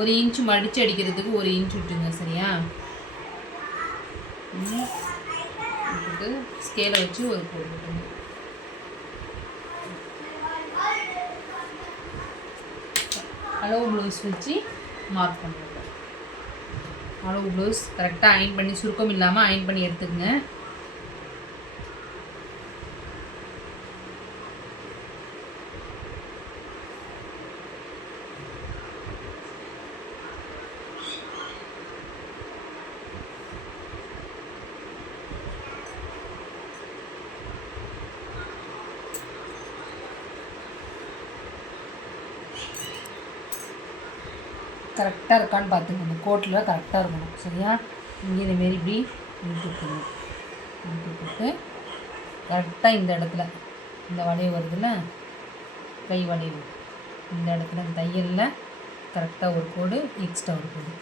1 inch மடித்து அடிக்கிறதுக்கு 1 inch விட்டுங்க. சரியா? விட்டுட்டு ஸ்கேலை வச்சு ஒரு கோடு விட்டுங்க. அளவு ப்ளவுஸ் வச்சு மார்க் பண்ணுங்க. அளவு ப்ளவுஸ் கரெக்டாக அயன் பண்ணி சுருக்கம் இல்லாமல் அயன் பண்ணி எடுத்துக்கங்க. கரெக்டாக இருக்கான்னு பார்த்துக்கணும். கோட்டில் கரெக்டாக இருக்கணும். சரியா? இங்கே இதுமாரி இப்படி இழுத்துக்கணும். இழுத்துக்கிட்டு கரெக்டாக இந்த இடத்துல இந்த வளைவு வருதுல்ல, கை வளைவு, இந்த இடத்துல தையலில் கரெக்டாக ஒரு கோடு, எக்ஸ்ட்ரா ஒரு கோடு,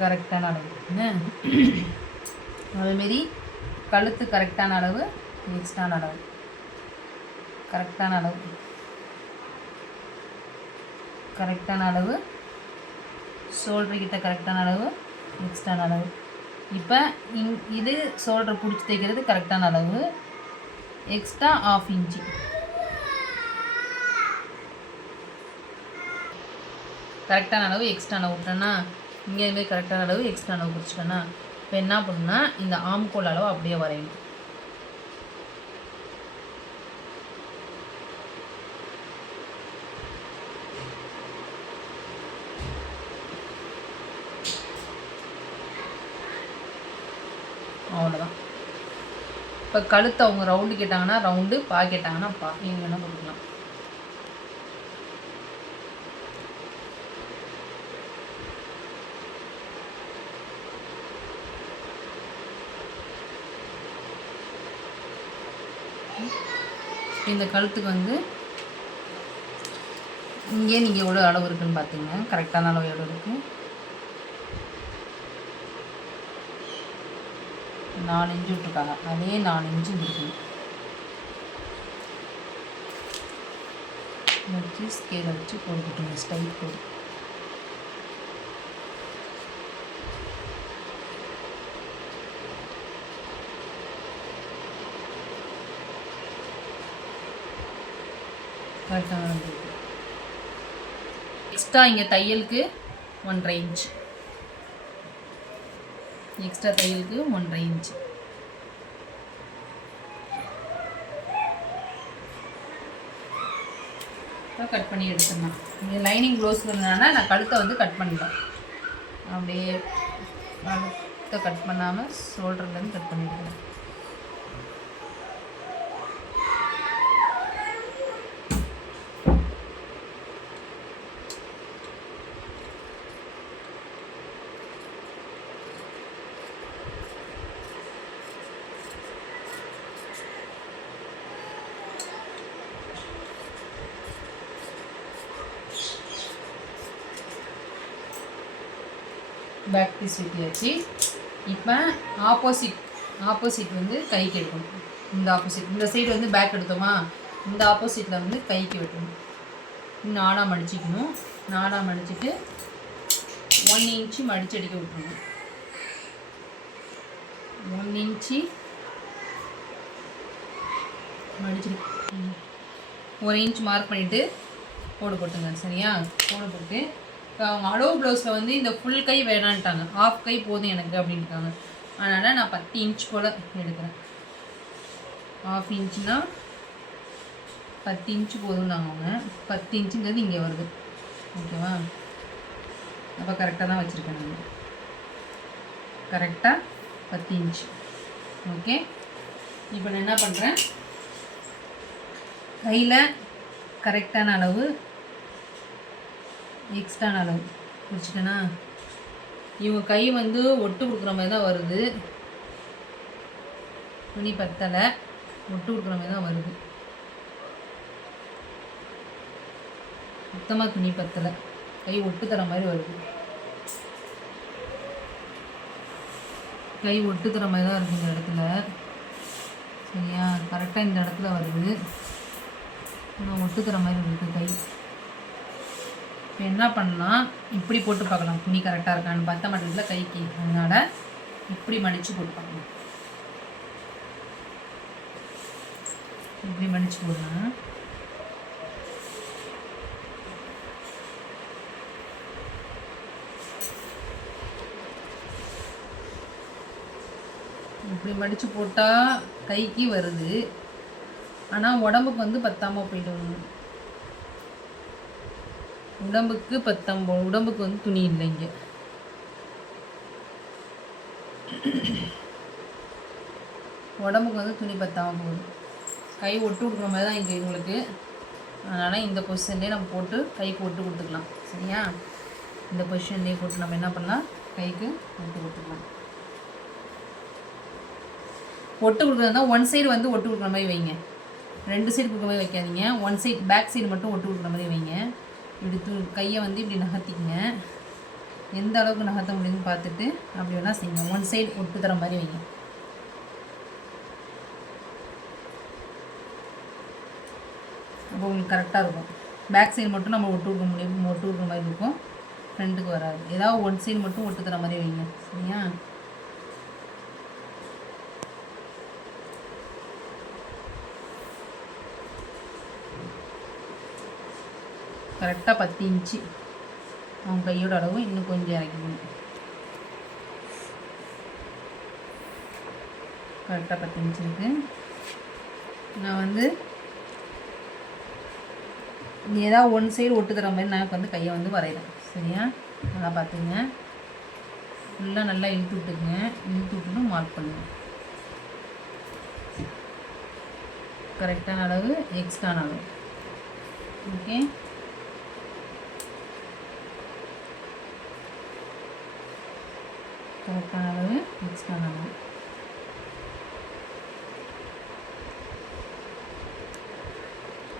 கரெக்டான அளவு. என்ன அதுமாரி கழுத்து கரெக்டான அளவு, எக்ஸ்ட்ரான அளவு, கரெக்டான அளவு, கரெக்டான அளவு, ஷோல்டர் கிட்ட கரெக்டான அளவு, எக்ஸ்ட்ரான அளவு. இப்போ இது ஷோல்டர் பிடிச்சி தைக்கிறது கரெக்டான அளவு, எக்ஸ்ட்ரா 1/2 இன்ச்சு. கரெக்டான அளவு எக்ஸ்ட்ரான விட்டேன்னா இங்கே இதுமாரி கரெக்டான அளவு எக்ஸ்ட்ரான அளவு பிடிச்சிட்டேன்னா இப்போ என்ன பண்ணுன்னா இந்த ஆம்கோல் அளவு அப்படியே வரையணும். அவ்வளோதான். இப்போ கழுத்து அவங்க ரவுண்டு கேட்டாங்கன்னா ரவுண்டு, பா கேட்டாங்கன்னா பா, நீங்கள் வேணால் கொடுக்கலாம். இந்த கழுத்துக்கு வந்து இங்கே நீங்கள் எவ்வளோ அளவு இருக்குதுன்னு பார்த்துங்க. கரெக்டான அளவு எவ்வளோ இருக்குது? 4 இன்ச்சு விட்டுருக்காங்க. அதே 4 இன்ச்சு இருக்குது. வச்சு ஸ்கேலை வச்சு போட்டுக்கிட்டுங்க. ஸ்டைட் போடு. கரெக்டான எக்ஸ்ட்ரா இங்கே தையலுக்கு 1.5 இன்ச்சு, எக்ஸ்ட்ரா தையலுக்கு 1.5 இன்ச்சு. கட் பண்ணி எடுத்துடலாம். இங்கே லைனிங் ப்ளவுஸ் இருந்ததுனால நான் கழுத்தை வந்து கட் பண்ணிட்டேன். அப்படியே கழுத்தை கட் பண்ணாமல் ஷோல்டர்லேருந்து கட் பண்ணிடுறேன். பேக் பீஸ் வெட்டியாச்சு. இப்போ ஆப்போசிட் வந்து கைக்கு எடுக்கணும். இந்த ஆப்போசிட் இந்த சைடு வந்து பேக் எடுத்தோமா, இந்த ஆப்போசிட்டில் வந்து கைக்கு வெட்டணும். நாடாக மடிச்சிக்கணும். நாடாக மடிச்சுட்டு 1 இன்ச்சு மடித்து அடிக்க விட்டுருணும். 1 இன்ச்சு மடிச்சுட்டு 1 இன்ச் மார்க் பண்ணிவிட்டு கோடு போட்டுங்க. சரியா? கோடு போட்டு இப்போ அவங்க அளவு ப்ளவுஸில் வந்து இந்த ஃபுல் கை வேணான்ட்டாங்க, 1/2 கை போதும் எனக்கு அப்படின்ட்டாங்க. அதனால் நான் 10 இன்ச் போல் எடுக்கிறேன். 1/2 இன்ச்சுனா 10 இன்ச்சு போதும்னாங்க அவங்க. 10 இன்ச்சுங்கிறது இங்கே வருது. ஓகேவா? அப்போ கரெக்டாக தான் வச்சுருக்கேன் நான். கரெக்டாக 10 இன்ச்சு. ஓகே. இப்போ நான் என்ன பண்ணுறேன், கையில் கரெக்டான அளவு, எக்ஸ்ட்ரான அளவு வச்சுட்டேன்னா இவங்க கை வந்து ஒட்டு கொடுக்குற மாதிரி தான் வருது. துணி பத்தலை, ஒட்டு கொடுக்குற மாதிரி தான் வருது. சுத்தமாக துணி பத்தலை, கை ஒட்டு தர மாதிரி வருது. கை ஒட்டு தர மாதிரி தான் இருக்குது இந்த இடத்துல. சரியா? கரெக்டாக இந்த இடத்துல வருது. ஆனால் ஒட்டு தர மாதிரி இருக்குது கை. இப்போ என்ன பண்ணலாம், இப்படி போட்டு பார்க்கலாம் துணி கரெக்டாக இருக்கான்னு. பத்த மாட்டேங்குதுல கைக்கு, அதனால் இப்படி மடித்து போட்டு பார்க்கலாம். இப்படி மடித்து போடலாம். இப்படி மடித்து போட்டால் கைக்கு வருது, ஆனால் உடம்புக்கு வந்து பத்தாமல் போயிடும். உடம்புக்கு வந்து துணி இல்லை இங்கே. உடம்புக்கு வந்து துணி பத்தாமல் போகுது. கை ஒட்டு கொடுக்குற மாதிரி தான் இங்கே உங்களுக்கு. அதனால் இந்த பொசிஷன்லேயே நம்ம போட்டு கைக்கு ஒட்டு கொடுத்துக்கலாம். சரியா? இந்த பொசிஷன்லேயே போட்டு நம்ம என்ன பண்ணலாம், கைக்கு ஒட்டு கொடுத்துக்கலாம். ஒட்டு கொடுக்குறதுனா ஒன் சைடு வந்து ஒட்டு கொடுக்குற மாதிரி வைங்க. 2 சைடு கொடுக்குற மாதிரி வைக்காதீங்க. ஒன் சைடு பேக் சைடு மட்டும் ஒட்டு கொடுக்குற மாதிரி வைங்க. இப்படி கையை வந்து இப்படி நகர்த்திக்கங்க. எந்த அளவுக்கு நகர்த்த முடியுதுன்னு பார்த்துட்டு அப்படி வேணால் செய்யுங்க. ஒன் சைடு ஒட்டு தர மாதிரி வைங்க. அப்போ உங்களுக்கு கரெக்டாக இருக்கும். பேக் சைடு மட்டும் நம்ம ஒட்டு கொடுக்க முடியும், ஒட்டு கொடுக்குற மாதிரி இருக்கும். ஃப்ரண்ட்டுக்கு வராது. ஏதாவது ஒன் சைடு மட்டும் ஒட்டு தர மாதிரி வைங்க. சரியா? கரெக்டாக 10 இன்ச்சு அவங்க கையோட அளவு. இன்னும் கொஞ்சம் இறக்கிக்கணும். கரெக்டாக 10 இன்ச்சு இருக்குது. நான் வந்து ஏதாவது ஒன் சைடு ஒட்டு தர மாதிரி நான் வந்து கையை வந்து வரைகிறேன். சரியா? நல்லா பார்த்துங்க. ஃபுல்லாக நல்லா இழுத்து விட்டுக்குங்க. இழுத்து விட்டுட்டு மார்க் பண்ணுங்க. கரெக்டான அளவு, எக்ஸ்ட்ரான அளவு. ஓகே, கரெக்டான அளவு, எக்ஸ்ட்ரான அளவு.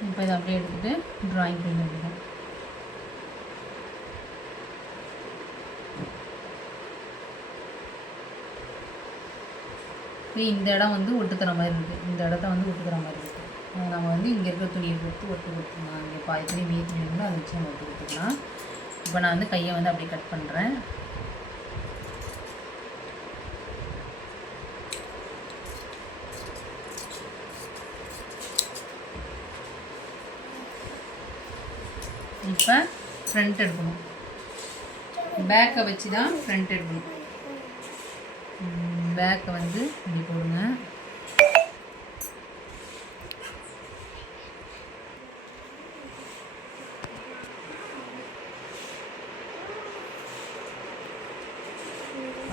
இப்போ இதை அப்படியே எடுத்துகிட்டு ட்ராயிங் பண்ணி எடுத்துக்கோங்க. இந்த இடம் வந்து ஒட்டுத்தர மாதிரி இருக்குது. இந்த இடத்த வந்து ஒட்டுக்கிற மாதிரி இருக்குது. நம்ம வந்து இங்கே இருக்கிற துணியை கொடுத்து ஒட்டு கொடுத்துக்கலாம். இங்கே பாதி துணி மீதி துணி அதை வச்சு நம்ம ஒட்டு கொடுத்துக்கலாம். இப்போ நான் வந்து கையை வந்து அப்படியே கட் பண்ணுறேன். இப்போ ஃப்ரண்ட் எடுக்கணும். பேக்கை வச்சு தான் ஃப்ரண்ட் எடுக்கணும். பேக்கை வந்து இப்படி போடுங்க.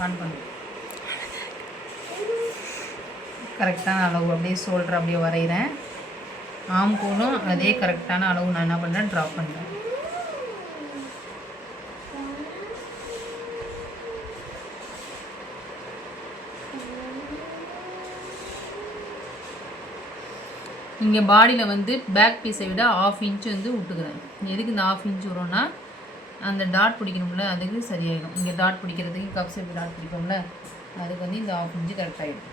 ஆன் பண்ணு. கரெக்டான அளவு அப்படியே ஷோல்டர் அப்படியே வரைகிறேன். ஆம் கோலும் அதே கரெக்டான அளவு நான் என்ன பண்ணுறேன், ட்ரா பண்ணுறேன். இங்கே பாடியில் வந்து பேக் பீஸை விட 1/2 இன்ச்சு வந்து விட்டுக்கிறேன். எதுக்கு இந்த 1/2 இன்ச்சு வரும்னா, அந்த டாட் பிடிக்கணும்ல, அதுக்கு சரியாயிடும். இங்கே டாட் பிடிக்கிறதுக்கு கப் ஷேப் டாட் பிடிக்கும்ல, அதுக்கு வந்து இந்த 1/2 இன்ச்சு கரெக்டாகிடும்.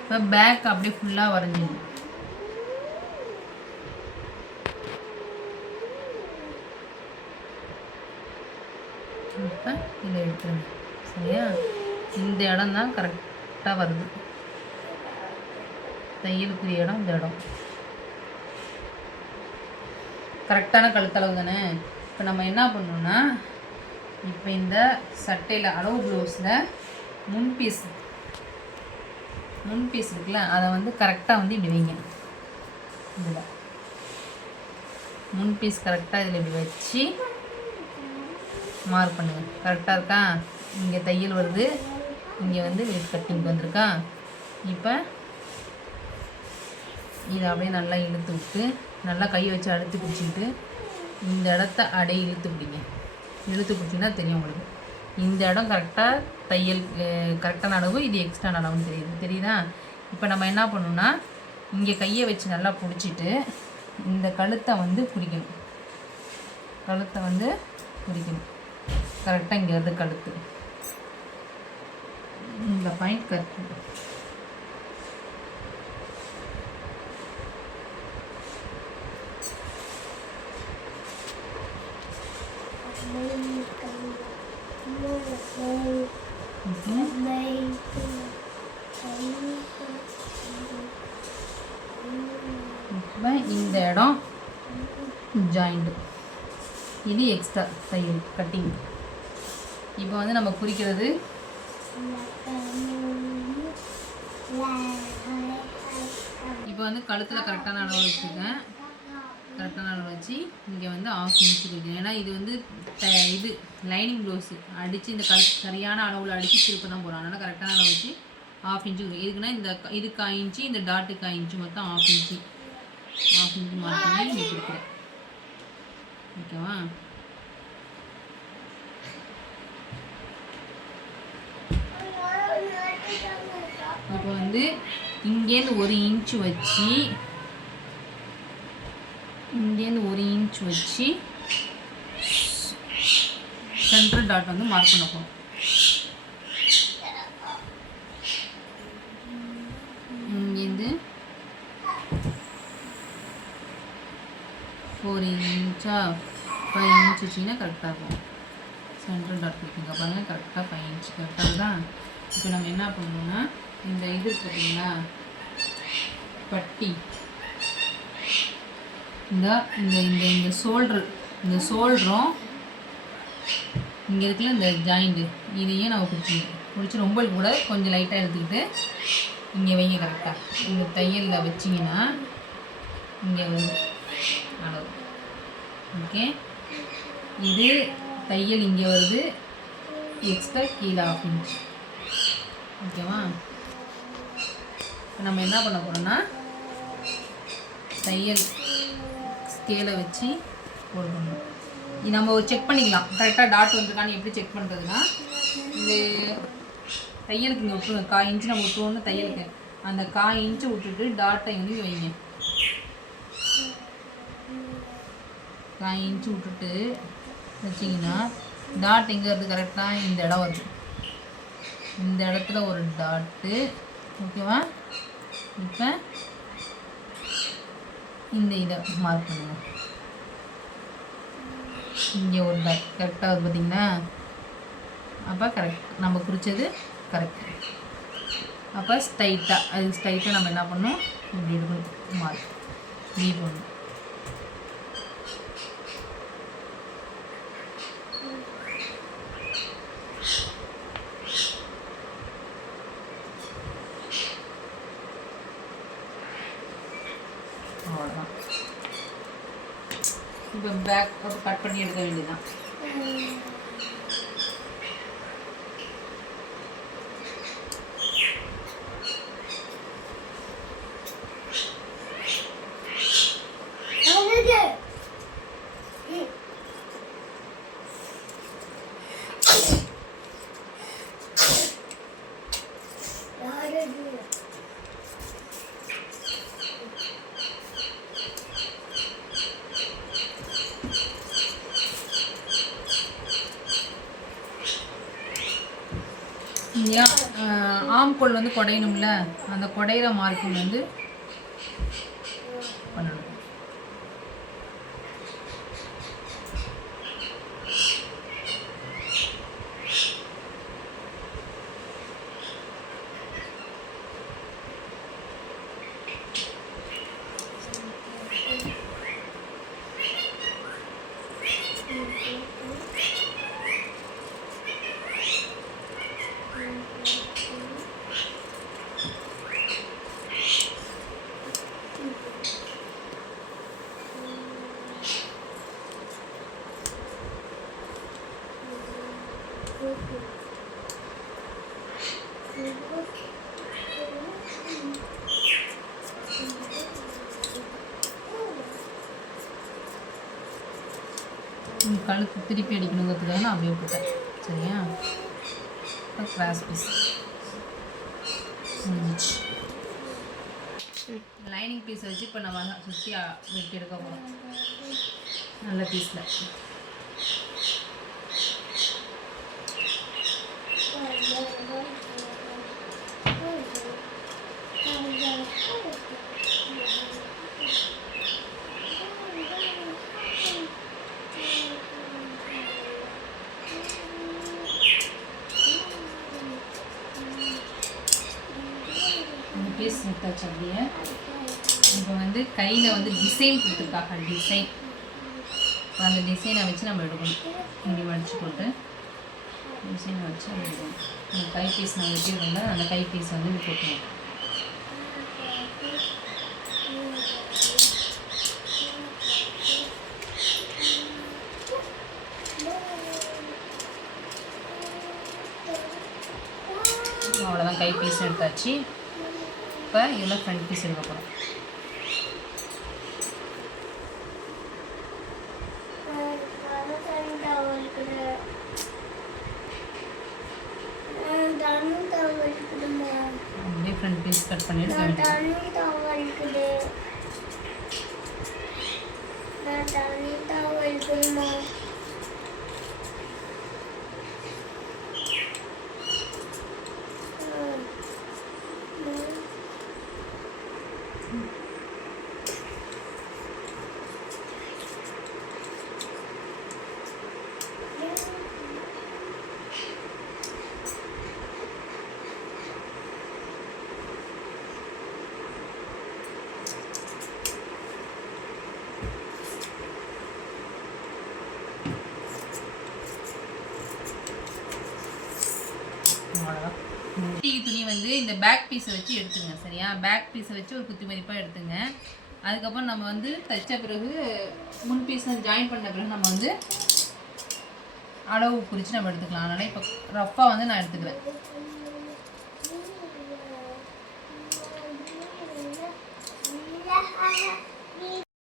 இப்போ பேக் அப்படியே ஃபுல்லாக வரைஞ்சிடும். இப்போ இதை எடுத்துருங்க. சரியா? இந்த இடம் தான் கரெக்டாக வருது. தையலுக்குரிய இடம் இந்த இடம். கரெக்டான கழுத்தளவு தானே. இப்போ நம்ம என்ன பண்ணணும்னா, இப்போ இந்த சட்டையில் அளவு ப்ளவுஸில் முன் பீஸ் இருக்குல்ல, அதை வந்து கரெக்டாக வந்து இப்படி வைங்க. இதில் முன் பீஸ் கரெக்டாக இதில் இப்படி வச்சு மார்க் பண்ணுங்கள். கரெக்டாக இருக்கா? இங்கே தையல் வருது, இங்கே வந்து வெயிட் கட்டிங் வந்திருக்கா. இப்போ இதை அப்படியே நல்லா இழுத்து விட்டு நல்லா கையை வச்சு அழுத்தி பிடிச்சிக்கிட்டு இந்த இடத்த அப்படியே இழுத்து பிடிங்க. இழுத்து பிடிச்சிங்கன்னா தெரியும் உங்களுக்கு. இந்த இடம் கரெக்டாக தையல் கரெக்டான அளவு, இது எக்ஸ்ட்ரான அளவுன்னு தெரியுதா? இப்போ நம்ம என்ன பண்ணணும்னா, இங்கே கையை வச்சு நல்லா பிடிச்சிட்டு இந்த கழுத்தை வந்து குறிக்கணும். கரெக்டாக இங்கே வருது கழுத்து. இந்த பாயிண்ட் கரெக்ட். இப்போ இந்த இடம் ஜாயிண்ட், இது எக்ஸ்ட்ரா தையல் கட்டிங். இப்போ வந்து நம்ம குறிக்கிறது இப்போ வந்து கழுத்தில் கரெக்டான அளவு வச்சுருக்கேன். கரெக்டான அளவு வச்சு இங்கே வந்து 1/2 இன்ச்சு குறிக்கிறேன். ஏன்னா இது வந்து இது லைனிங் ப்ளவுஸு அடித்து இந்த சரியான அளவில் அடித்து திருப்ப தான் போகிறோம். அதனால் கரெக்டான அளவு வச்சு 1/2 இன்ச்சு இதுக்குன்னா இந்த இதுக்கு 1/2 இன்ச்சு, இந்த டாட்டுக்கு 1/2 இன்ச்சு, மொத்தம் 1/2 இன்ச்சு மார்க் பண்ணி இங்கே கொடுக்குறேன். ஓகேவா? இப்போ வந்து இங்கேருந்து 1 இன்ச்சு வச்சு சென்ட்ரல் டாட் வந்து மார்க் பண்ண போகிறோம். இங்கேருந்து 4 இன்ச்சா 5 இன்ச்சு வச்சிங்கன்னா கரெக்டாக இருக்கும். சென்ட்ரல் டாட் கொடுக்குங்க பாருங்கள், கரெக்டாக 5 இன்ச்சு கரெக்டாக தான். இப்போ நம்ம என்ன பண்ணணும்னா இந்த இது பார்த்தீங்கன்னா பட்டி, இந்த இந்த இந்த இந்த ஷோல்டரும் இங்கே இருக்குல்ல இந்த ஜாயிண்ட்டு, இதையும் நம்ம பிடிச்சி ரொம்ப கூட கொஞ்சம் லைட்டாக எடுத்துக்கிட்டு இங்கே வைங்க. கரெக்டாக இந்த தையலில் வச்சிங்கன்னா இங்கே வரும் அளவு. ஓகே, இது தையல் இங்கே வருது, எக்ஸ்ட்ரா கீழே 1/2 இன்ச். ஓகேவா? இப்போ நம்ம என்ன பண்ண போகிறோம்னா தையல் ஸ்கேலை வச்சு போடணும். நம்ம செக் பண்ணிக்கலாம் கரெக்டாக டாட் வந்துருக்கான்னு. எப்படி செக் பண்ணுறதுன்னா இந்த தையலுக்கு இங்கே விட்டுருங்க, 1/4 இன்ச்சு நம்ம விட்டுருவோன்னு தையலுக்கு, அந்த 1/4 இன்ச்சு விட்டுட்டு டாட்டை வந்து வைங்க. 1/4 இன்ச்சு விட்டுட்டு வச்சிங்கன்னா டாட் எங்கே வருது? கரெக்டாக இந்த இடம் வருது. இந்த இடத்துல ஒரு டாட்டு. ஓகேவா? இப்போ இந்த இதை மார்க் பண்ணுங்க. இங்கே ஒரு டாட் கரெக்டாக வருது பார்த்தீங்களா? அப்போ கரெக்ட், நம்ம குறித்தது கரெக்ட். அப்போ ஸ்ட்ரைட்டாக நம்ம என்ன பண்ணணும், இப்படி எடுக்கணும், மார்க் இப்படி பண்ணணும். அவ்வளோதான். இப்போ பேக் கட் பண்ணி எடுக்க வேண்டியதுதான். ஆம்கோல் வந்து குடையணும்ல, அந்த குடையிற மார்க்கிங் வந்து பண்ணணும். கழுத்து திருப்பி அடிக்கணுங்கிறதுக்காக நான் அப்படியே விட்டுட்டேன். சரியா? கிராஸ் பீஸ் லைனிங் பீஸை வச்சு இப்போ நம்ம சுற்றி வெட்டி எடுக்க போகிறோம். நல்ல பீஸில் எடுத்தாச்சு அப்படியே. இப்போ வந்து கையில் வந்து டிசைன் கொடுத்துருக்காங்க, டிசைன். அந்த டிசைனை வச்சு நம்ம எடுக்கணும். இப்படி மடிச்சு போட்டு டிசைனை வச்சு நம்ம எடுக்கணும். அந்த கை பீஸ் நம்ம வச்சுருக்கோம்ல, அந்த கை பீஸ் வந்து இப்படி போட்டுருவோம். அவ்வளோதான், கை பீஸ் எடுத்தாச்சு. இப்போ இதில் ஃப்ரண்ட் பீஸ் எடுக்க போகிறோம். அப்படியே ஃப்ரண்ட் பீஸ் கட் பண்ணி எடுக்க வேண்டியது. துணி வந்து இந்த பேக் பீஸை வச்சு எடுத்துங்க, சரியா? பேக் பீஸை வச்சு ஒரு குத்தி மதிப்பாக எடுத்துங்க. அதுக்கப்புறம் நம்ம வந்து தைச்ச பிறகு முன் பீஸை ஜாயின் பண்ண பிறகு நம்ம வந்து அளவு குறித்து நம்ம எடுத்துக்கலாம். அதனால் இப்போ ரஃப்பாக வந்து நான் எடுத்துக்கிறேன்.